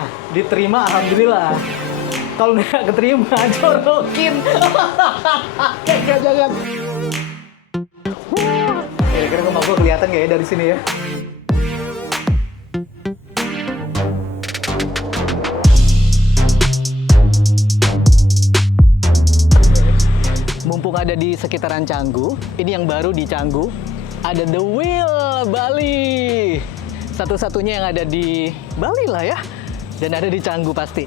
Nah, diterima alhamdulillah. Kalau nggak keterima, jorokin. Jangan. Kira-kira rumah gue kelihatan nggak ya dari sini ya? Mumpung ada di sekitaran Canggu, ini yang baru di Canggu, ada The Wheel Bali. Satu-satunya yang ada di Bali lah ya, dan ada di Canggu pasti.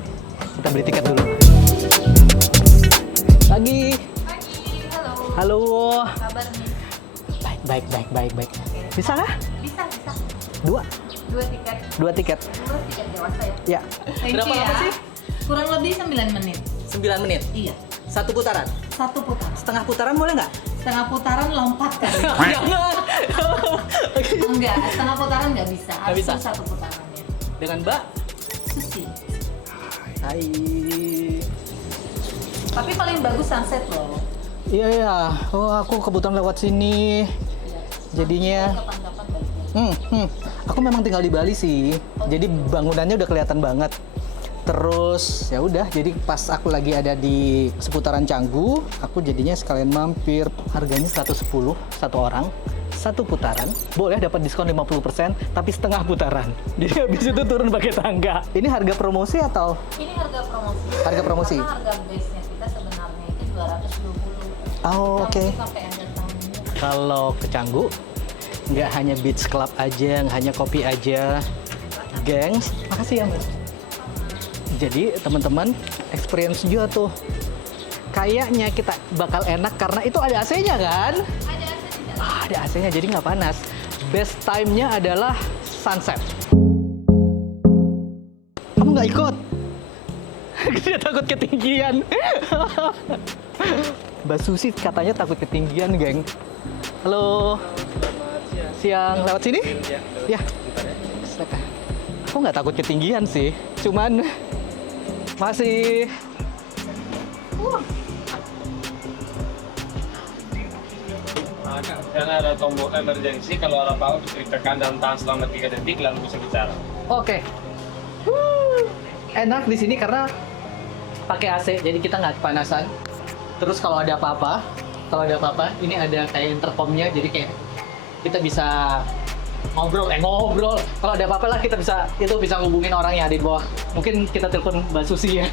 Kita beli tiket dulu. Pagi. Halo. Halo. Kabar nih? Baik. Bisa kah? Bisa. Dua tiket. Dua tiket dewasa ya? Ya. Berapa lama sih? Kurang lebih 9 menit. 9 menit. Iya. Satu putaran. Satu putaran. Setengah putaran boleh nggak? Setengah putaran lompat kan? Enggak, setengah putaran nggak bisa. Harus bisa. satu putarannya. Dengan Mbak? Susi. Hai. Tapi paling bagus sunset loh. Iya. Oh, aku kebetulan lewat sini. Iya. Jadinya. Kapan-kapan baliknya. Aku memang tinggal di Bali sih. Jadi bangunannya udah kelihatan banget. Terus ya udah, jadi pas aku lagi ada di seputaran Canggu, aku jadinya sekalian mampir. Harganya 110 satu orang, satu putaran. Boleh dapat diskon 50%, tapi setengah putaran. Jadi habis itu turun pakai tangga. Ini harga promosi atau? Ini harga promosi. Harga promosi. Karena harga base-nya kita sebenarnya itu 220. Oh, oke. Sampai ada tamunya. Kalau ke Canggu, nggak hanya beach club aja, nggak hanya kopi aja. Gengs, makasih ya Mas. Jadi teman-teman experience juga tuh. Kayaknya kita bakal enak karena itu ada AC-nya kan? Ada AC di dalam. Ada AC-nya jadi nggak panas. Best time-nya adalah sunset. Kamu nggak ikut? Dia takut ketinggian. Mbak Susi katanya takut ketinggian, geng. Halo. Siang. Lewat sini? Ya. Aku nggak takut ketinggian sih. Cuman masih Dan ada tombol emergency, kalau ada apa-apa bisa ditekan dalam tahan selama 3 detik lalu bisa bicara. oke. Enak di sini karena pakai AC, jadi kita nggak kepanasan. Terus kalau ada apa-apa, ini ada kayak intercomnya, jadi kayak kita bisa ngobrol. Kalau ada apa-apa lah kita bisa hubungin orang yang ada di bawah. Mungkin kita telepon Mbak Susi ya.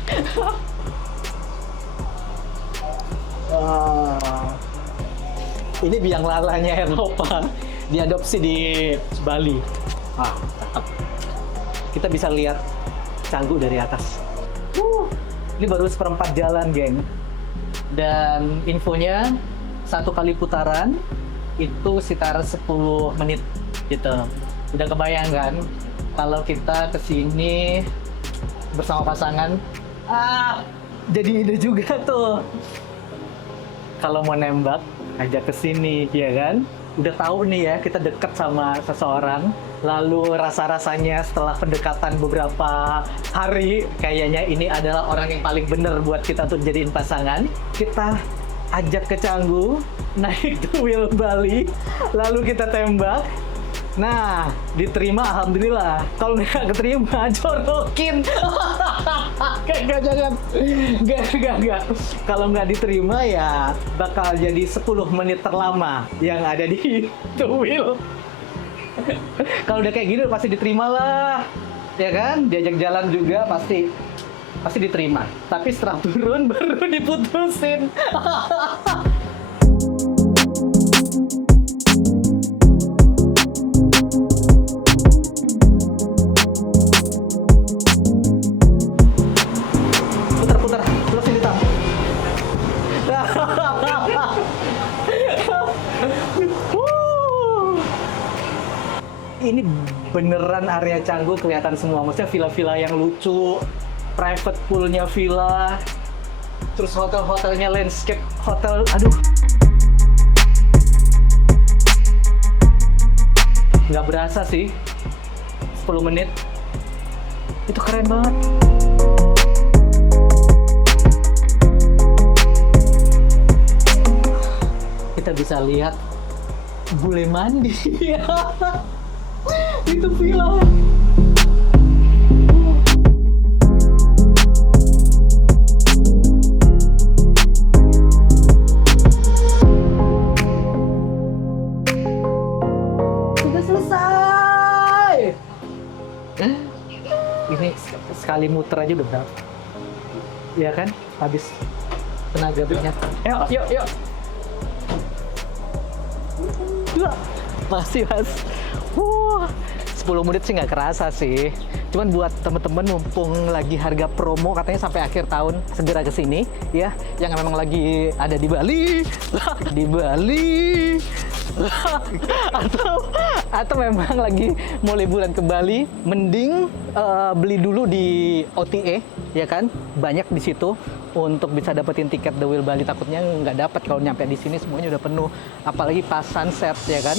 Ini biang lalanya Eropa diadopsi di Bali. Cakep. Kita bisa lihat Canggu dari atas. Ini baru seperempat jalan, geng. Dan infonya 1 kali putaran itu sekitar 10 menit gitu. Udah kebayang kan kalau kita kesini bersama pasangan, jadi ide juga tuh. Kalau mau nembak, ajak ke sini, ya kan? Udah tahu nih ya, kita deket sama seseorang. Lalu rasa-rasanya setelah pendekatan beberapa hari, kayaknya ini adalah orang yang paling bener buat kita untuk jadiin pasangan. Kita ajak ke Canggu, naik The Wheel Bali, lalu kita tembak. Nah, diterima alhamdulillah. Kalau nggak keterima, jorokin. Jangan. Nggak. Kalau nggak diterima ya bakal jadi 10 menit terlama yang ada di The Wheel. Kalau udah kayak gini pasti diterima lah. Ya kan? Diajak jalan juga pasti diterima. Tapi setelah turun baru diputusin. Putar, terus ini tam. Ini beneran area Canggu kelihatan semua. Maksudnya villa-villa yang lucu, private poolnya villa, terus hotel-hotelnya landscape hotel. Aduh, nggak berasa sih 10 menit. Itu keren banget. Kita bisa lihat bule mandi. Itu villa. Ini sekali muter aja udah berapa? Iya kan? Habis tenaga banyak. Yuk. Dua. Makasih mas. 10 menit sih nggak kerasa sih. Cuman buat temen-temen mumpung lagi harga promo katanya sampai akhir tahun, segera ke sini ya. Yang memang lagi ada di Bali, di Bali. atau memang lagi mau liburan ke Bali, mending beli dulu di OTA ya kan, banyak di situ untuk bisa dapetin tiket The Wheel Bali. Takutnya nggak dapat kalau nyampe di sini semuanya udah penuh, apalagi pas sunset ya kan.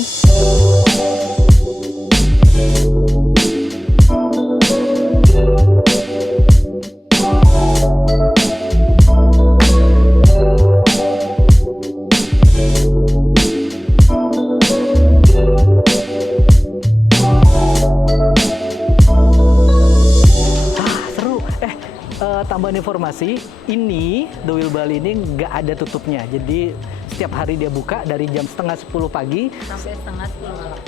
Tambahan informasi, ini The Wheel Bali ini nggak ada tutupnya. Jadi setiap hari dia buka dari jam setengah 10 pagi sampai setengah 10 malam.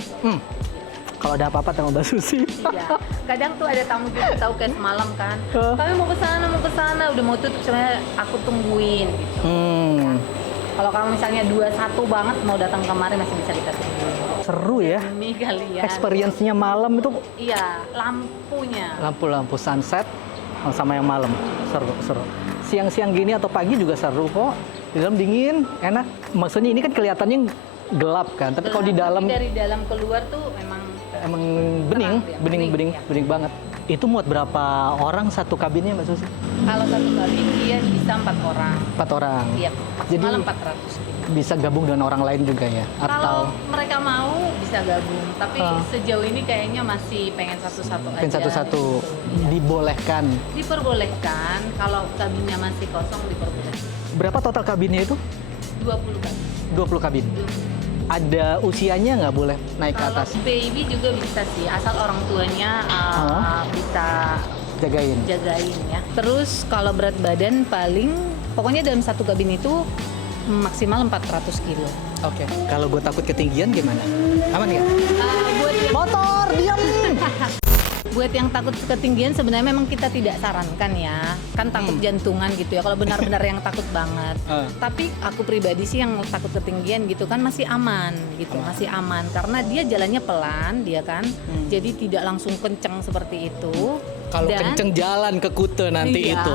Kalau ada apa-apa sama Mbak Susi. Iya. Kadang tuh ada tamu gitu tahu kayak semalam kan. Kami mau ke sana, udah mau tutup sebenarnya aku tungguin gitu. Kalau kamu misalnya 21 banget mau datang kemari masih bisa dikasih dulu. Seru ya. Demi kalian. Experience-nya malam itu. Iya, lampunya. Lampu sunset sama yang malam. Seru. Siang-siang gini atau pagi juga seru kok. Di dalam dingin, enak. Maksudnya ini kan kelihatannya gelap kan, tapi kalau di dalam dari dalam keluar tuh emang bening, terang, ya, bening banget. Itu muat berapa orang satu kabinnya Mbak Susi? Kalau satu kabin dia bisa 4 orang. 4 orang. Iya, Jadi malam 400. Bisa gabung dengan orang lain juga ya? Kalau Atau mereka mau bisa gabung, tapi sejauh ini kayaknya masih pengen satu-satu aja. pengen satu-satu Iya. dibolehkan? Diperbolehkan, kalau kabinnya masih kosong diperbolehkan. Berapa total kabinnya itu? 20 kabin. 20 kabin. Ada usianya nggak boleh naik ke atas? Kalau baby juga bisa sih, asal orang tuanya bisa Jagain. ya. Terus kalau berat badan paling, pokoknya dalam satu kabin itu maksimal 400 kilo. Oke. Kalau gue takut ketinggian gimana? Aman nggak? Buat yang Motor, diam! Buat yang takut ketinggian sebenarnya memang kita tidak sarankan ya. Kan takut jantungan gitu ya. Kalau benar-benar yang takut banget. Tapi aku pribadi sih yang takut ketinggian gitu kan masih aman gitu. Masih aman karena dia jalannya pelan dia kan. Jadi tidak langsung kencang seperti itu. Kalau kenceng jalan ke Kute nanti Iya. itu.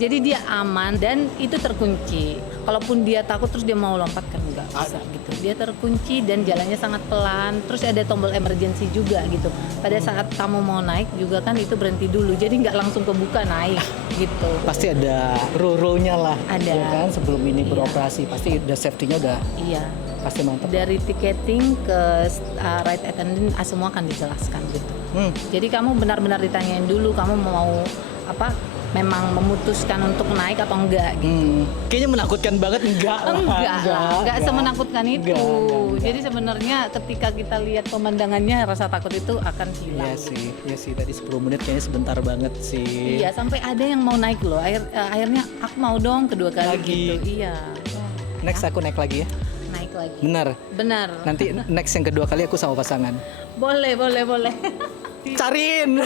Jadi dia aman dan itu terkunci. Kalaupun dia takut terus dia mau lompat kan enggak bisa gitu. Dia terkunci dan jalannya sangat pelan. Terus ada tombol emergency juga gitu. Pada saat kamu mau naik juga kan itu berhenti dulu. Jadi nggak langsung kebuka naik gitu. Pasti ada rule-nya lah. Ada. Ya kan sebelum ini Iya. beroperasi pasti udah safety-nya udah Iya. pasti mantap. Dari tiketing ke ride attendant semua akan dijelaskan gitu. Jadi kamu benar-benar ditanyain dulu kamu mau apa? Memang memutuskan untuk naik atau enggak gitu. Kayaknya menakutkan banget enggak Semenakutkan itu. Enggak. Jadi sebenarnya ketika kita lihat pemandangannya rasa takut itu akan hilang. Iya sih tadi 10 menit kayaknya sebentar banget sih. Iya, sampai ada yang mau naik loh. Akhirnya aku mau dong kedua kali Lagi. gitu. Iya. Next aku naik lagi ya. Naik lagi. Benar. Nanti next yang kedua kali aku sama pasangan. Boleh. Cariin.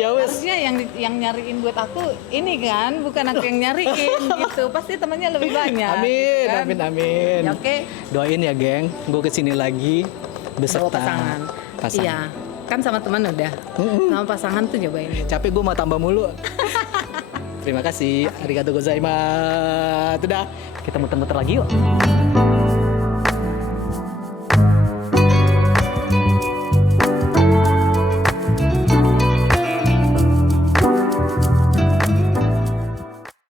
Ya wes. Harusnya yang nyariin buat aku ini kan, bukan aku yang nyariin gitu. Pasti temannya lebih banyak. Amin, kan? amin. Ya, oke. Doain ya, geng. Gue kesini lagi beserta Bawa pasangan. Iya. Kan sama teman udah. Sama pasangan tuh cobain. Capek gue mau tambah mulu. Terima kasih. Arigatou gozaimasu. Udah. Kita muter-muter lagi yuk.